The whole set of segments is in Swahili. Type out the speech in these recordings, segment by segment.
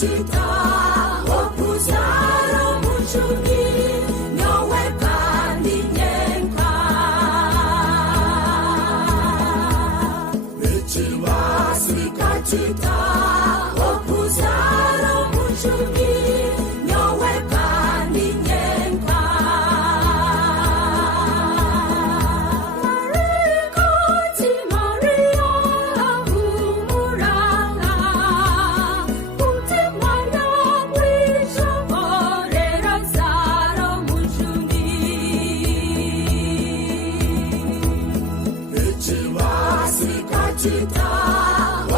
Chita opuzaro muchuni nyowe kandi nyenka Bichivasi kachita opuzaro muchuni nyowe kandi nyenka Marikoti Maria humuranga Chita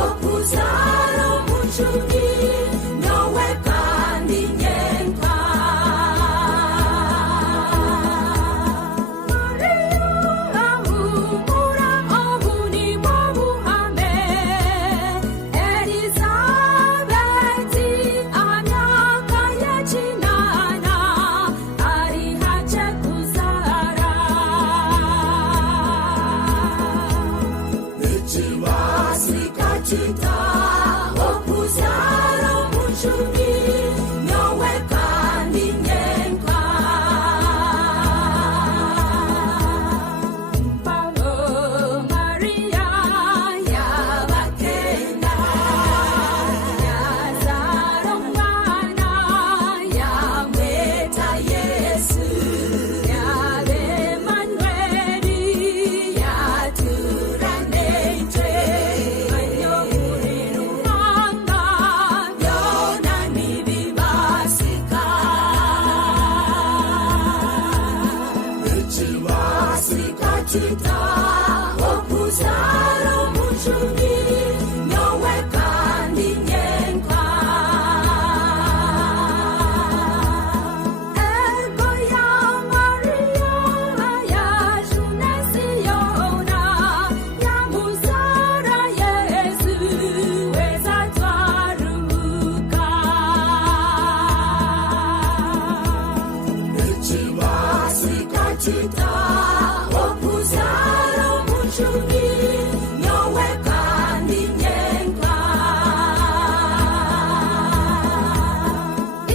opuzaro muchuni nyowe kandi nyenka Maria ahumura ohuni mobuhame Elizabeti amyaka yachinana ari hache kuzara Chita opuzaro muchuni nyowe kandi nyenka Paulo Maria yabakenda yazaro mwana yamweta Yesu yabe Manueli yaturanete Chita opuzaro muchuni nyowe kandi nyenka Ego ya Maria ya Junesiona ya muzara Yesu weza twaruka Bichivasi kachita opuzaro muchuni nyowe kandi nyenka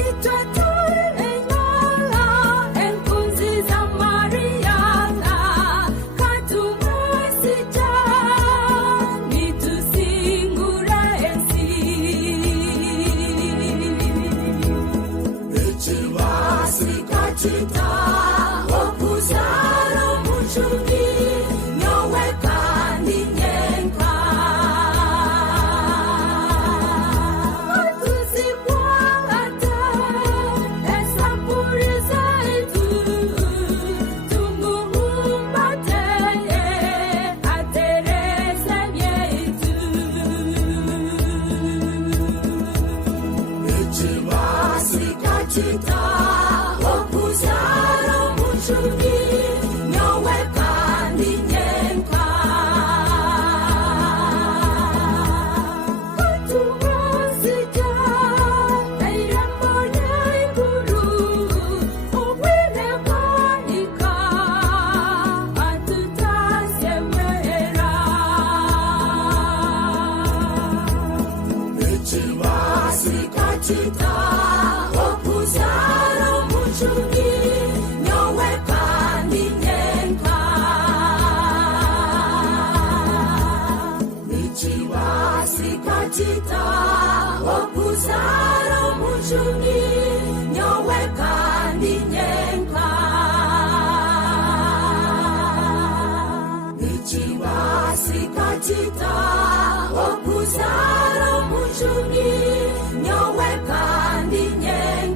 Itwe turi engala enkunzi za Mariana katumusija nitusingure ensi Bichivasi kachita opuzaro muchuni nyowe kandi nyenka Tuzikwata esapuri zetu tumuhumbate atereze yetu Bichivasi kachita opuzaro muchuni nyowe kandi nyenka Katumusija eirembo nyaikuru obwire bwanika atutasemera Bichivasi kachita opuzaro muchuni nyowe kandi nyenka Bichivasi kachita opuzaro muchuni nyowe kandi nyenka Bichivasi kachita